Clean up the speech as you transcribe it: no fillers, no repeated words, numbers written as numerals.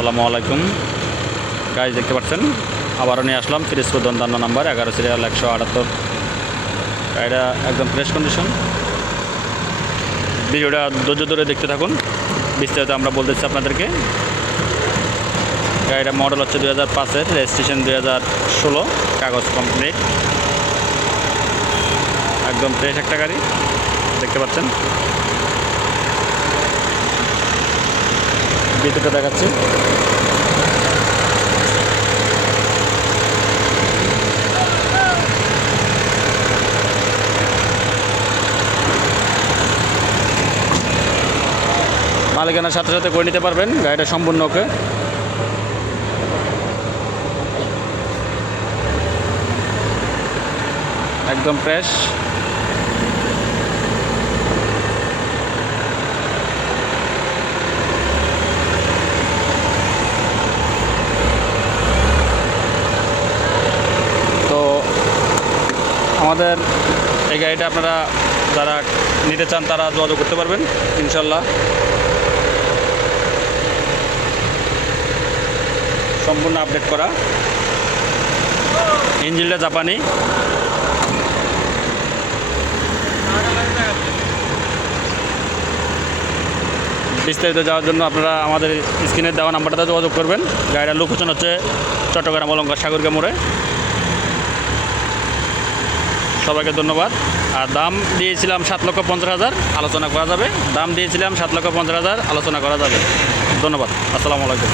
আসসালামু আলাইকুম গাইজ, দেখতে পাচ্ছেন আবারও নিয়ে আসলাম ফিরোজপুর দন্তান্ন নাম্বার 11 সিরিয়াল 178। গাড়িটা একদম ফ্রেশ কন্ডিশন। ভিডিওটা ধৈর্য ধরে দেখতে থাকুন, বিস্তারিত আমরা বলতেছি আপনাদেরকে। গাড়িটা মডেল হচ্ছে 2005-এর, রেজিস্ট্রেশন 2016, কাগজ কমপ্লিট, একদম ফ্রেশ একটা গাড়ি দেখতে পাচ্ছেন। ভিতরটা দেখাচ্ছি। মালিকানার সাথে সাথে করে নিতে পারবেন, গাড়িটা সম্পূর্ণ ওকে। একদম ফ্রেশ। তো আমাদের এই গাড়িটা আপনারা যারা নিতে চান তারা যোগাযোগ করতে পারবেন ইনশাল্লাহ। সম্পূর্ণ আপডেট করা, ইঞ্জিনটা জাপানি। বিস্তারিত যাওয়ার জন্য আপনারা আমাদের স্ক্রিনে দেওয়া নাম্বারটাতে যোগাযোগ করবেন। গাড়িটার লোকেশন হচ্ছে চট্টগ্রাম অলঙ্কার সাগরিকা মোড়ে। সবাইকে ধন্যবাদ। আর দাম দিয়েছিলাম 7,50,000, আলোচনা করা যাবে। দাম দিয়েছিলাম 7,50,000, আলোচনা করা যাবে। ধন্যবাদ। আসসালামু আলাইকুম।